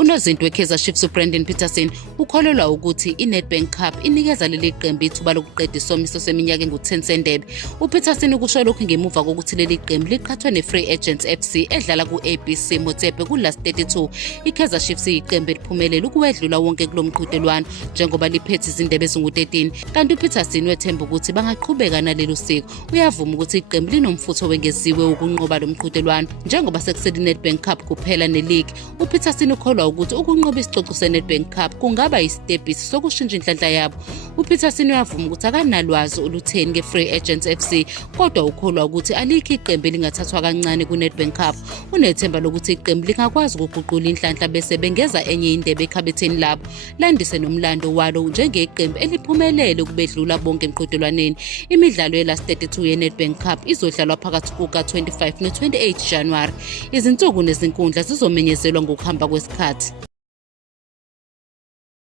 Unozinti we-Kaizer Chiefs uBrandon Peterson ukholelwa ukuthi iNedbank Cup inikeza leli qembu ithuba lokuqeda isomiso seminyaka engu-10 sendebe. uPeterson ukusho lokhu ngemuva kokuthi leli qembu liqhathwe ne-Free Agents FC edlala ku-ABC Motsepe ku-Last 32. iKaizer Chiefs iyiqembu eliphumelele ukuwedlula wonke kulo mqhudelwano njengoba liphethe izindebe ezingu-13, kanti uPeterson wethemba ukuthi bangaqhubeka nalelo siko. Uyavuma ukuthi iqembu linomfutho wengeziwe wokunqoba lo mqhudelwano njengoba sekusele iNedbank Cup kuphela ne-league. uPeterson ukholwa ukuthi ukunqoba isicoco seNedbank Cup kungaba isitebhisi sokushintsha inhlanhla yabo. uPeterson uyavuma ukuthi akanalwazi olutheni nge-Free Agents FC, kodwa ukholwa ukuthi alikho iqembu elingathathwa kancane kuNedbank Cup. Unethemba lokuthi iqembu lingakwazi ukuguqula inhlanhla bese bengeza enye indebe ekhabetheni labo, landise nomlando walo njengeqembu eliphumelele ukubedlula bonke emqhudelwaneni. Imidlalo ye-Last 32 ye-Nedbank Cup izodlalwa phakathi kuka-25 no-28 January. Izinsuku nezinkundla zizomenyezelwa ngokuhamba kwesikhathi.